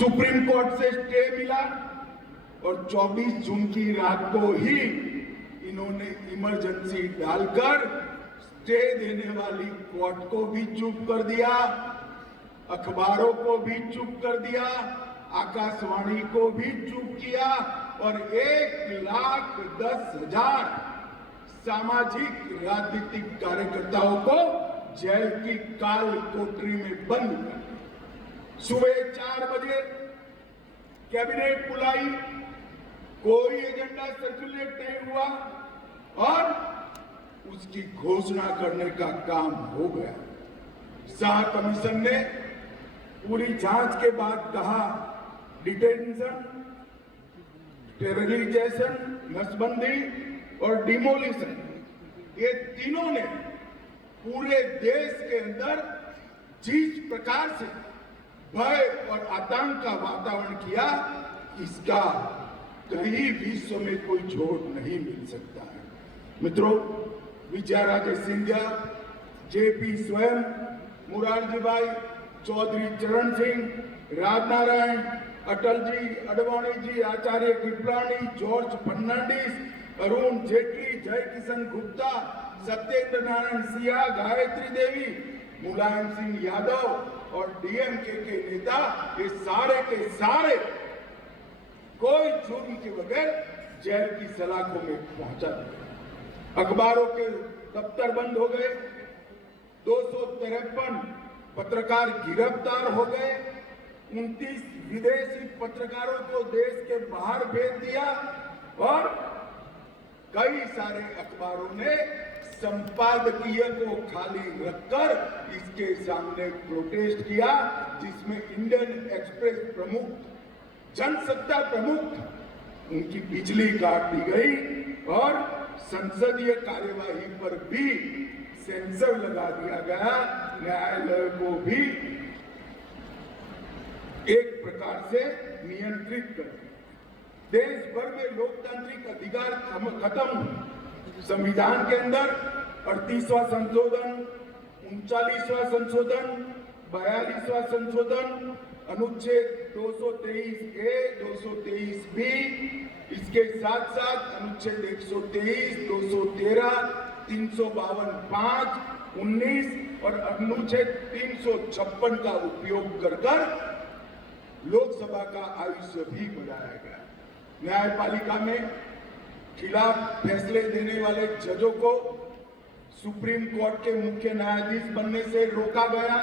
Supreme court से stay मिला और 24 जून की रात को ही इन्होंने इमरजेंसी डालकर स्टे देने वाली कोर्ट को भी चुप कर दिया, अखबारों को भी चुप कर दिया, आकाशवाणी को भी चुप किया और 1,10,000 सामाजिक राजनीतिक कार्यकर्ताओं को जेल की काल कोठरी में बंद कर दिया। सुबह 4 बजे कैबिनेट बुलाई, कोई एजेंडा सर्कुलेट नहीं हुआ और उसकी घोषणा करने का काम हो गया। शाह कमीशन ने पूरी जांच के बाद कहा डिटेंशन, टेररिजाइजेशन, नसबंदी और डिमोलिशन, ये तीनों ने पूरे देश के अंदर जिस प्रकार से भय और आतंक का वातावरण किया, इसका कहीं विश्व में कोई जोड़ नहीं मिल सकता है। मित्रों, विजयाराजे सिंधिया, जेपी स्वयं, मुरारजी भाई, चौधरी चरण सिंह, राजनारायण, अटल जी, अडवाणी जी, आचार्य कृपलानी, जॉर्ज फर्नांडिस, अरुण जेटली, जय किशन गुप्ता, सत्येंद्र नारायण सिंह, गायत्री देवी, मुलायम सिंह यादव और डीएमके के नेता, ये सारे के सारे कोई जुर्म के बगैर जेल की सलाखों में पहुंचा दिया। अखबारों के दफ्तर बंद हो गए, 253 पत्रकार गिरफ्तार हो गए, 29 विदेशी पत्रकारों को देश के बाहर भेज दिया और कई सारे अखबारों ने संपादकीय को खाली रखकर इसके सामने प्रोटेस्ट किया, जिसमें इंडियन एक्सप्रेस प्रमुख, जनसत्ता प्रमुख, उनकी बिजली काट दी गई और संसदीय कार्यवाही पर भी सेंसर लगा दिया गया। न्यायालय को भी एक प्रकार से नियंत्रित कर दिया। देश भर में लोकतांत्रिक अधिकार खत्म हुए। संविधान के अंदर 38वां संशोधन, 39वां संशोधन, 42वां संशोधन, अनुच्छेद 223A, 223B, इसके साथ साथ अनुच्छेद 123, 213, 352(5), 19 और अनुच्छेद 356 का उपयोग कर लोकसभा का आयुष्य भी बढ़ाया गया। न्यायपालिका में खिलाफ फैसले देने वाले जजों को सुप्रीम कोर्ट के मुख्य न्यायाधीश बनने से रोका गया।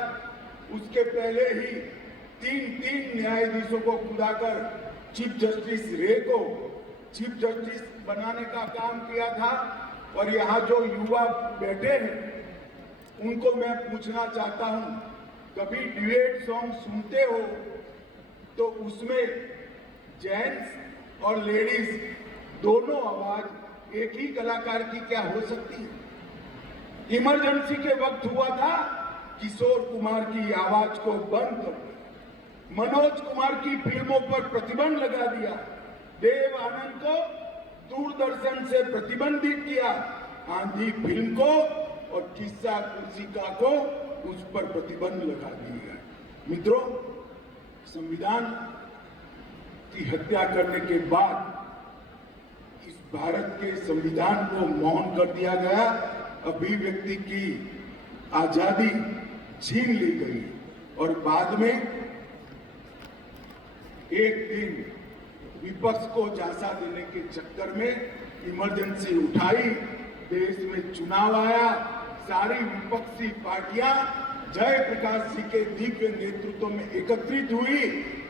उसके पहले ही तीन न्यायाधीशों को खुदाकर चीफ जस्टिस रे को चीफ जस्टिस बनाने का काम किया था। और यहाँ जो युवा बैठे हैं उनको मैं पूछना चाहता हूँ, कभी ड्यूएट सॉन्ग सुनते हो तो उसमें जेंट्स और लेडीज दोनों आवाज एक ही कलाकार की क्या हो सकती है? इमरजेंसी के वक्त हुआ था, किशोर कुमार की आवाज को बंद कर दिया, मनोज कुमार की फिल्मों पर प्रतिबंध लगा दिया, देव आनंद को दूरदर्शन से प्रतिबंधित किया, आंधी फिल्म को और किस्सा कुर्सिका को उस पर प्रतिबंध लगा दिया। मित्रों, संविधान की हत्या करने के बाद इस भारत के संविधान को मौन कर दिया गया, अभिव्यक्ति की आजादी छीन ली गई और बाद में एक दिन विपक्ष को झांसा देने के चक्कर में इमरजेंसी उठाई, देश में चुनाव आया, सारी विपक्षी पार्टियां जयप्रकाश जी के दिव्य नेतृत्व में एकत्रित हुई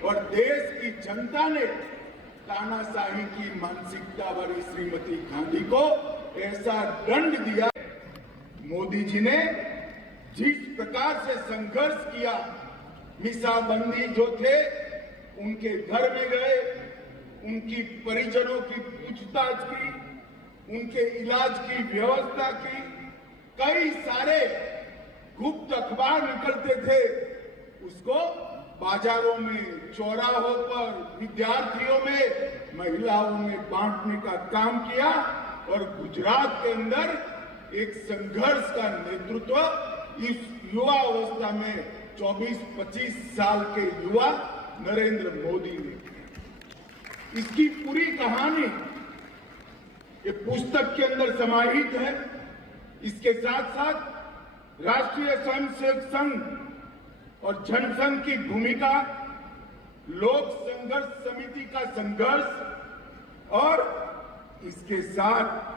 और देश की जनता ने तानाशाही की मानसिकता वाली श्रीमती गांधी को ऐसा दंड दिया। मोदी जी ने जिस प्रकार से संघर्ष किया, मीसाबंदी जो थे उनके घर में गए, उनकी परिजनों की पूछताछ की, उनके इलाज की व्यवस्था की, कई सारे गुप्त अखबार निकलते थे, उसको बाजारों में, चौराहों पर, विद्यार्थियों में, महिलाओं में बांटने का काम किया और गुजरात के अंदर एक संघर्ष का नेतृत्व इस युवा अवस्था में 24-25 साल के युवा नरेंद्र मोदी ने किया। इसकी पूरी कहानी ये पुस्तक के अंदर समाहित है। इसके साथ साथ राष्ट्रीय स्वयंसेवक संघ और जनसंघ की भूमिका, लोक संघर्ष समिति का संघर्ष और इसके साथ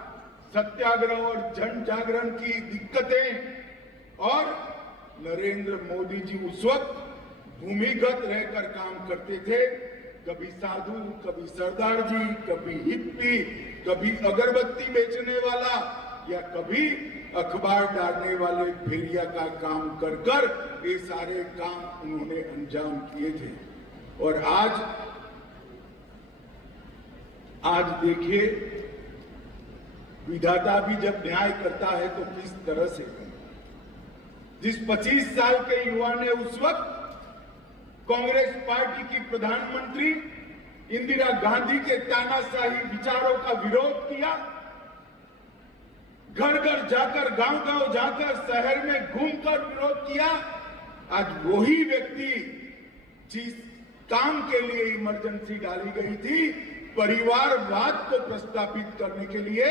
सत्याग्रह और जन जागरण की दिक्कतें और नरेंद्र मोदी जी उस वक्त भूमिगत रहकर काम करते थे। कभी साधु, कभी सरदार जी, कभी हिप्पी, कभी अगरबत्ती बेचने वाला या कभी अखबार डालने वाले फेरिया का काम कर कर ये सारे काम उन्होंने अंजाम किए थे। और आज देखिए, विधाता भी जब न्याय करता है तो किस तरह से करता है। जिस 25 साल के युवा ने उस वक्त कांग्रेस पार्टी की प्रधानमंत्री इंदिरा गांधी के तानाशाही विचारों का विरोध किया, घर घर जाकर, गांव गांव जाकर, शहर में घूमकर विरोध किया, आज वही व्यक्ति जिस काम के लिए इमरजेंसी डाली गई थी, परिवारवाद को प्रस्तावित करने के लिए,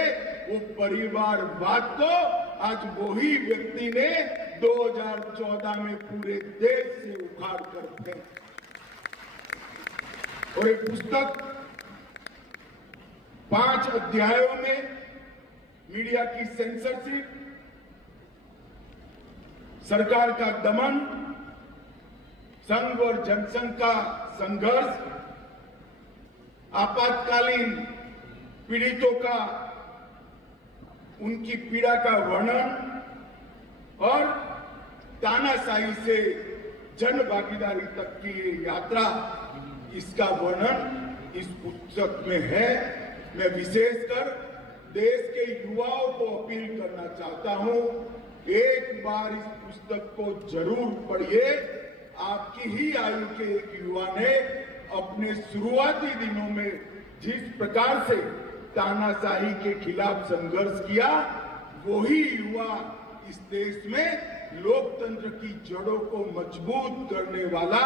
वो परिवारवाद को आज वही व्यक्ति ने 2014 में पूरे देश से उखाड़ कर फेंका। और एक पुस्तक 5 अध्यायों में मीडिया की सेंसरशिप, सरकार का दमन, संघ और जनसंघ का संघर्ष, आपातकालीन पीड़ितों का, उनकी पीड़ा का वर्णन और तानाशाही से जन भागीदारी तक की ये यात्रा, इसका वर्णन इस पुस्तक में है। मैं विशेषकर देश के युवाओं को अपील करना चाहता हूं, एक बार इस पुस्तक को जरूर पढ़िए। आपकी ही आयु के एक युवा ने अपने शुरुआती दिनों में जिस प्रकार से तानाशाही के खिलाफ संघर्ष किया, वही युवा इस देश में लोकतंत्र की जड़ों को मजबूत करने वाला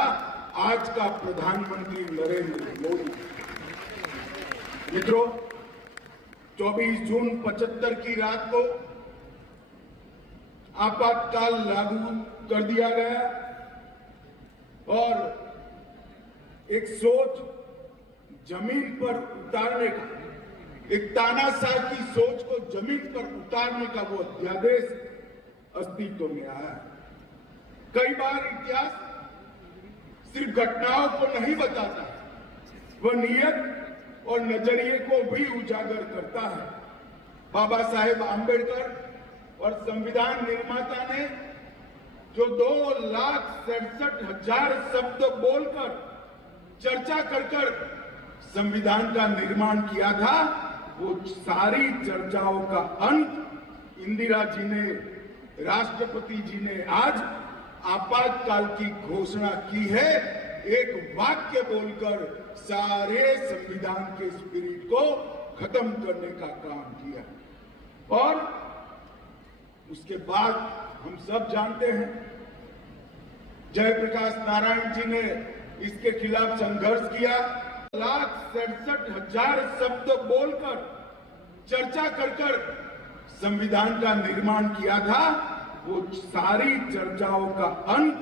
आज का प्रधानमंत्री नरेंद्र मोदी। मित्रों, 24 जून 75 की रात को आपातकाल लागू कर दिया गया और एक सोच जमीन पर उतारने का, एक तानाशाह की सोच को जमीन पर उतारने का वो अध्यादेश अस्तित्व में आया। कई बार इतिहास सिर्फ घटनाओं को नहीं बताता, वह नियत और नजरिए को भी उजागर करता है। बाबा साहेब आंबेडकर और संविधान निर्माता ने जो 2,67,000 शब्द बोलकर, चर्चा कर संविधान का निर्माण किया था, वो सारी चर्चाओं का अंत इंदिरा जी ने, राष्ट्रपति जी ने आज आपातकाल की घोषणा की है। एक वाक्य बोलकर सारे संविधान के स्पिरिट को खत्म करने का काम किया। और उसके बाद हम सब जानते हैं, जयप्रकाश नारायण जी ने इसके खिलाफ संघर्ष किया। 1,67,000 शब्द बोलकर, चर्चा कर संविधान का निर्माण किया था। वो सारी चर्चाओं का अंत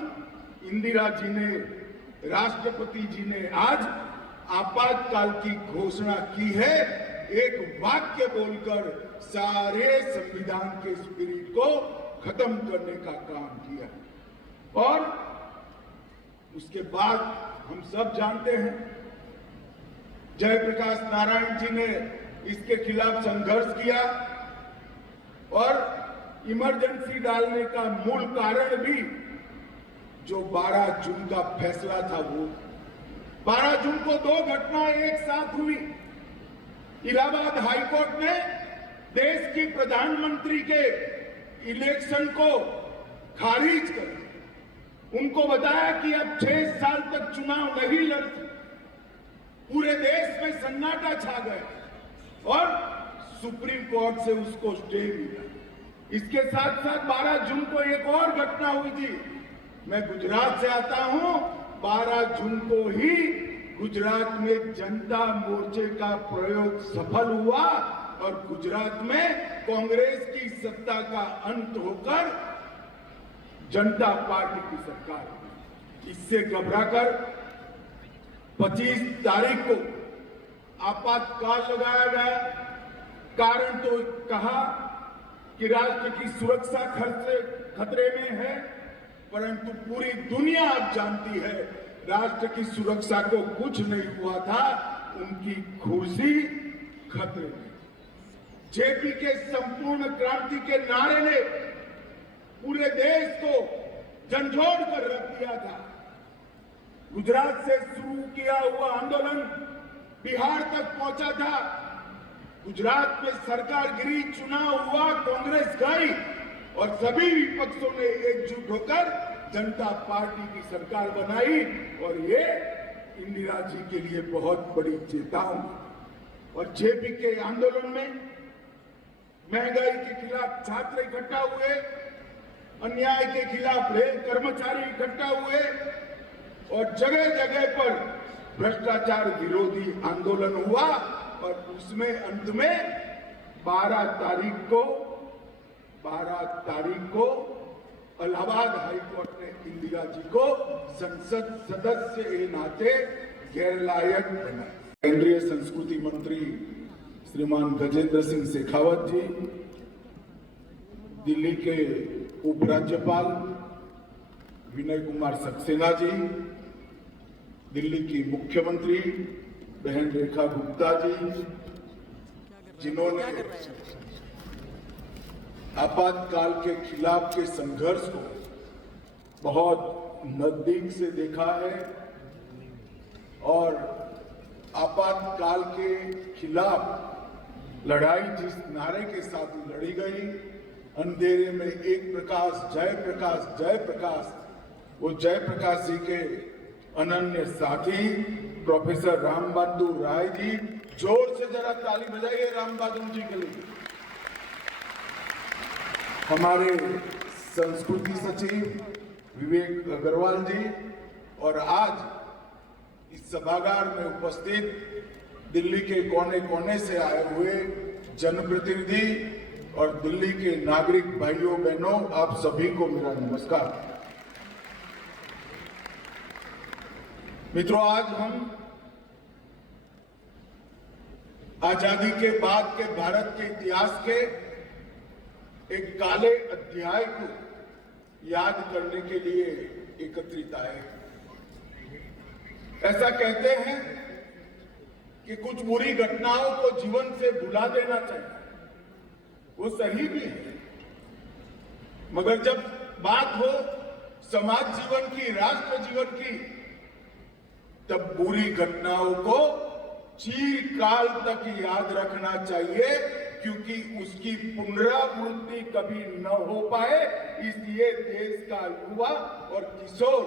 इंदिरा जी ने, राष्ट्रपति जी ने आज आपातकाल की घोषणा की है। एक वाक्य बोलकर सारे संविधान के स्पिरिट को खत्म करने का काम किया। और उसके बाद हम सब जानते हैं, जयप्रकाश नारायण जी ने इसके खिलाफ संघर्ष किया और इमरजेंसी डालने का मूल कारण भी जो 12 जून का फैसला था, वो 12 जून को 2 घटनाएं एक साथ हुई। इलाहाबाद हाईकोर्ट ने देश की प्रधानमंत्री के इलेक्शन को खारिज कर दिया। उनको बताया कि अब 6 साल तक चुनाव नहीं लड़ सकते। पूरे देश में सन्नाटा छा गया और सुप्रीम कोर्ट से उसको स्टे मिला। इसके साथ साथ 12 जून को एक और घटना हुई थी। मैं गुजरात से आता हूं, 12 जून को ही गुजरात में जनता मोर्चे का प्रयोग सफल हुआ और गुजरात में कांग्रेस की सत्ता का अंत होकर जनता पार्टी की सरकार। इससे घबराकर 25 तारीख को आपातकाल लगाया गया। कारण तो कहा कि राष्ट्र की सुरक्षा खतरे में है, परंतु पूरी दुनिया अब जानती है राष्ट्र की सुरक्षा को कुछ नहीं हुआ था, उनकी कुर्सी खतरे में। जेपी के संपूर्ण क्रांति के नारे ने पूरे देश को झंझोड़ कर रख दिया था। गुजरात से शुरू किया हुआ आंदोलन बिहार तक पहुंचा था। गुजरात में सरकार गिरी, चुनाव हुआ, कांग्रेस गई और सभी विपक्षों ने एकजुट होकर जनता पार्टी की सरकार बनाई और ये इंदिरा जी के लिए बहुत बड़ी चेतावनी। और जेपी के आंदोलन में महंगाई के खिलाफ छात्र इकट्ठा हुए, अन्याय के खिलाफ रेल कर्मचारी इकट्ठा हुए और जगह जगह पर भ्रष्टाचार विरोधी आंदोलन हुआ और उसमें अंत में 12 तारीख को इलाहाबाद हाईकोर्ट ने इंदिरा जी को संसद सदस्य के नाते गैरलायक बनाया। केंद्रीय संस्कृति मंत्री श्रीमान गजेंद्र सिंह शेखावत जी, दिल्ली के उपराज्यपाल विनय कुमार सक्सेना जी, दिल्ली की मुख्यमंत्री बहन रेखा गुप्ता जी, जिन्होंने आपातकाल के खिलाफ के संघर्ष को बहुत नजदीक से देखा है और आपातकाल के खिलाफ लड़ाई जिस नारे के साथ लड़ी गई, अंधेरे में एक प्रकाश, जय प्रकाश, जय प्रकाश, वो जयप्रकाश जी के अनन्य साथी प्रोफेसर राम बहादुर राय जी, जोर से जरा ताली बजाइए राम बहादुर जी के लिए। हमारे संस्कृति सचिव विवेक अग्रवाल जी और आज इस सभागार में उपस्थित दिल्ली के कोने कोने से आए हुए जनप्रतिनिधि और दिल्ली के नागरिक भाइयों बहनों, आप सभी को मेरा नमस्कार। मित्रों, आज हम आजादी के बाद के भारत के इतिहास के एक काले अध्याय को याद करने के लिए एकत्रित आए। ऐसा कहते हैं कि कुछ बुरी घटनाओं को जीवन से भुला देना चाहिए, वो सही भी है, मगर जब बात हो समाज जीवन की, राष्ट्र जीवन की, तब बुरी घटनाओं को चिरकाल तक याद रखना चाहिए, क्योंकि उसकी पुनरावृत्ति कभी न हो पाए। इसलिए देश का युवा और किशोर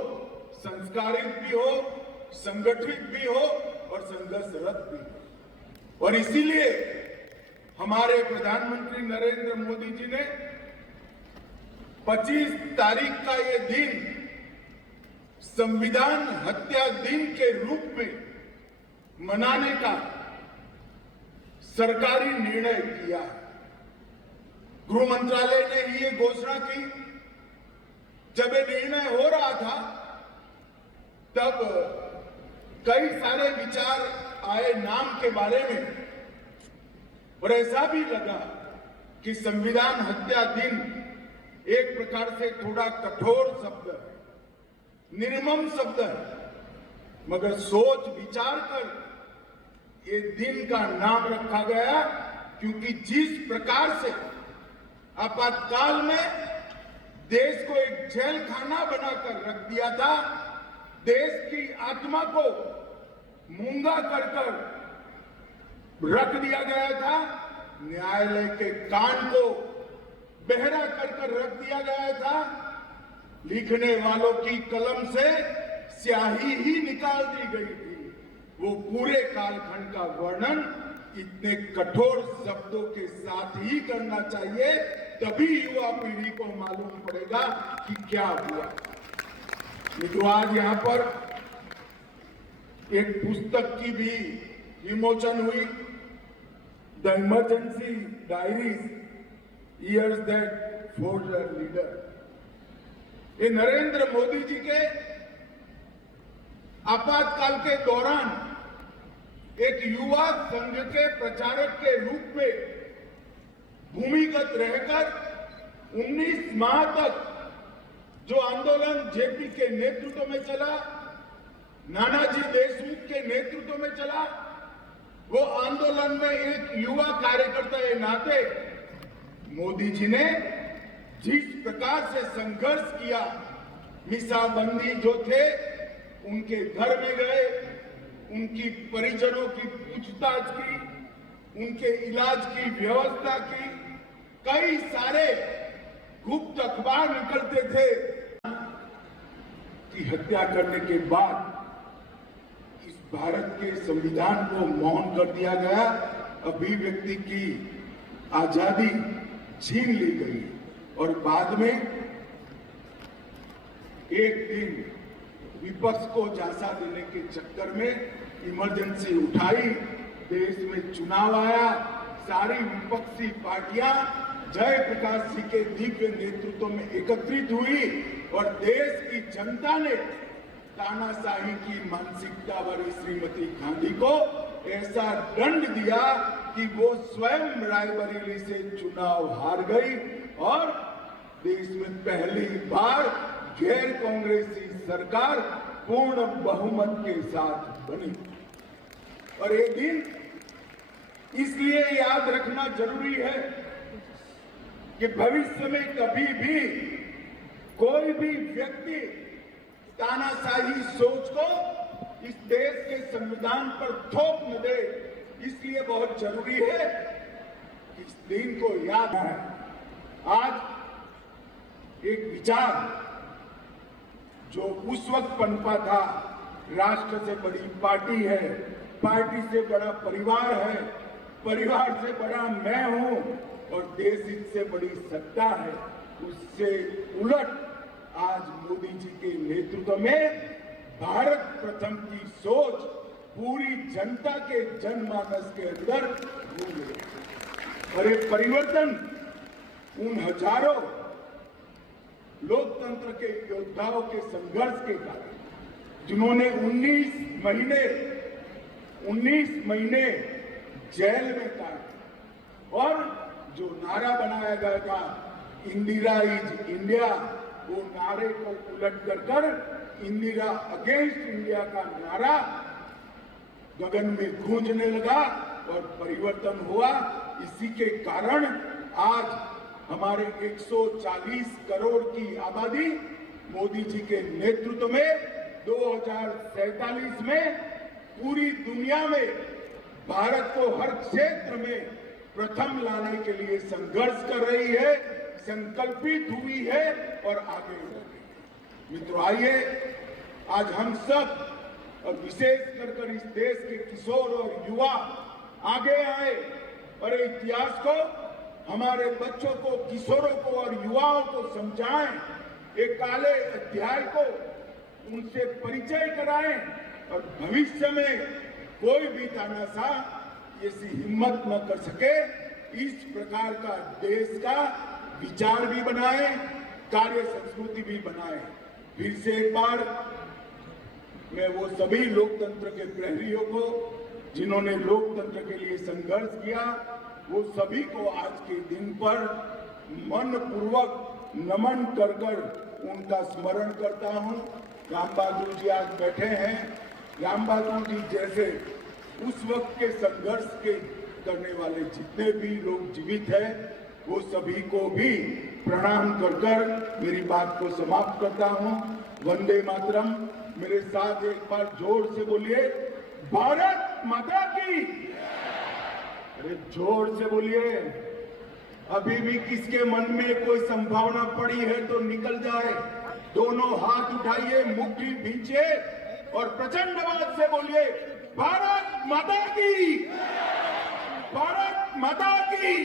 संस्कारित भी हो, संगठित भी हो और संघर्षरत भी हो। और इसीलिए हमारे प्रधानमंत्री नरेंद्र मोदी जी ने 25 तारीख का ये दिन संविधान हत्या दिन के रूप में मनाने का सरकारी निर्णय किया। गृह मंत्रालय ने ये घोषणा की। जब ये निर्णय हो रहा था तब कई सारे विचार आए नाम के बारे में, और ऐसा भी लगा कि संविधान हत्या दिन एक प्रकार से थोड़ा कठोर शब्द है, निर्मम शब्द है, मगर सोच विचार कर ये दिन का नाम रखा गया, क्योंकि जिस प्रकार से आपातकाल में देश को एक जेल खाना बनाकर रख दिया था, देश की आत्मा को मूंगा कर रख दिया गया था, न्यायालय के कान को बहरा कर रख दिया गया था, लिखने वालों की कलम से स्याही ही निकाल दी गई थी। वो पूरे कालखंड का वर्णन इतने कठोर शब्दों के साथ ही करना चाहिए, तभी युवा पीढ़ी को मालूम पड़ेगा कि क्या हुआ। मित्रों, आज यहाँ पर एक पुस्तक की भी विमोचन हुई, the emergency diaries years that forged a leader. ये नरेंद्र मोदी जी के आपातकाल के दौरान एक युवा संघ के प्रचारक के रूप में भूमिगत रहकर 19 माह तक जो आंदोलन जेपी के नेतृत्व में चला, नानाजी देशमुख के नेतृत्व में चला, वो आंदोलन में एक युवा कार्यकर्ता के नाते मोदी जी ने जिस प्रकार से संघर्ष किया, मीसाबंदी जो थे उनके घर में गए, उनकी परिजनों की पूछताछ की, उनके इलाज की व्यवस्था की, कई सारे गुप्त अखबार निकलते थे की हत्या करने के बाद इस भारत के संविधान को मौन कर दिया गया, अभिव्यक्ति की आजादी छीन ली गई और बाद में एक दिन विपक्ष को झांसा देने के चक्कर में इमरजेंसी उठाई, देश में चुनाव आया, सारी विपक्षी पार्टियां जयप्रकाश जी के दिव्य नेतृत्व में एकत्रित हुई और देश की जनता ने तानाशाही की मानसिकता वाली श्रीमती गांधी को ऐसा दंड दिया कि वो स्वयं रायबरेली से चुनाव हार गई और देश में पहली बार गैर कांग्रेसी सरकार पूर्ण बहुमत के साथ बनी। और ये दिन इसलिए याद रखना जरूरी है कि भविष्य में कभी भी कोई भी व्यक्ति तानाशाही सोच को इस देश के संविधान पर थोप न दे। इसलिए बहुत जरूरी है कि इस दिन को याद है। आज एक विचार जो उस वक्त पनपा था, राष्ट्र से बड़ी पार्टी है, पार्टी से बड़ा परिवार है, परिवार से बड़ा मैं हूं और देश हित से बड़ी सत्ता है, उससे उलट आज मोदी जी के नेतृत्व में भारत प्रथम की सोच पूरी जनता के जनमानस के अंदर घूम रही। और एक परिवर्तन उन हजारों लोकतंत्र के योद्धाओं के संघर्ष के कारण, जिन्होंने 19 महीने जेल में काटे और जो नारा बनाया गया था इंदिरा इज इंडिया, वो नारे को उलट कर इंदिरा अगेंस्ट इंडिया का नारा गगन में गूंजने लगा और परिवर्तन हुआ। इसी के कारण आज हमारे 140 करोड़ की आबादी मोदी जी के नेतृत्व में 2047 में पूरी दुनिया में भारत को हर क्षेत्र में प्रथम लाने के लिए संघर्ष कर रही है, संकल्पित हुई है और आगे बढ़ रही है। मित्रों, आइए आज हम सब और विशेष कर इस देश के किशोर और युवा आगे आए और इतिहास को, हमारे बच्चों को, किशोरों को और युवाओं को समझाएं, एक काले अध्याय को उनसे परिचय कराएं और भविष्य में कोई भी तानाशाह ऐसी हिम्मत न कर सके। इस प्रकार का देश का विचार भी बनाए, कार्य संस्कृति भी बनाए। फिर से एक बार मैं वो सभी लोकतंत्र के प्रहरियों को जिन्होंने लोकतंत्र के लिए संघर्ष किया, वो सभी को आज के दिन पर मन पूर्वक नमन कर उनका स्मरण करता हूं। राम बहादुर जी आज बैठे हैं। राम बहादुर जी जैसे उस वक्त के संघर्ष के करने वाले जितने भी लोग जीवित हैं, वो सभी को भी प्रणाम कर मेरी बात को समाप्त करता हूं। वंदे मातरम। मेरे साथ एक बार जोर से बोलिए, भारत माता की। अरे जोर से बोलिए। अभी भी किसके मन में कोई संभावना पड़ी है तो निकल जाए। दोनों हाथ उठाइए, मुट्ठी भींचे और प्रचंड आवाज से बोलिए, भारत माता की, भारत माता की।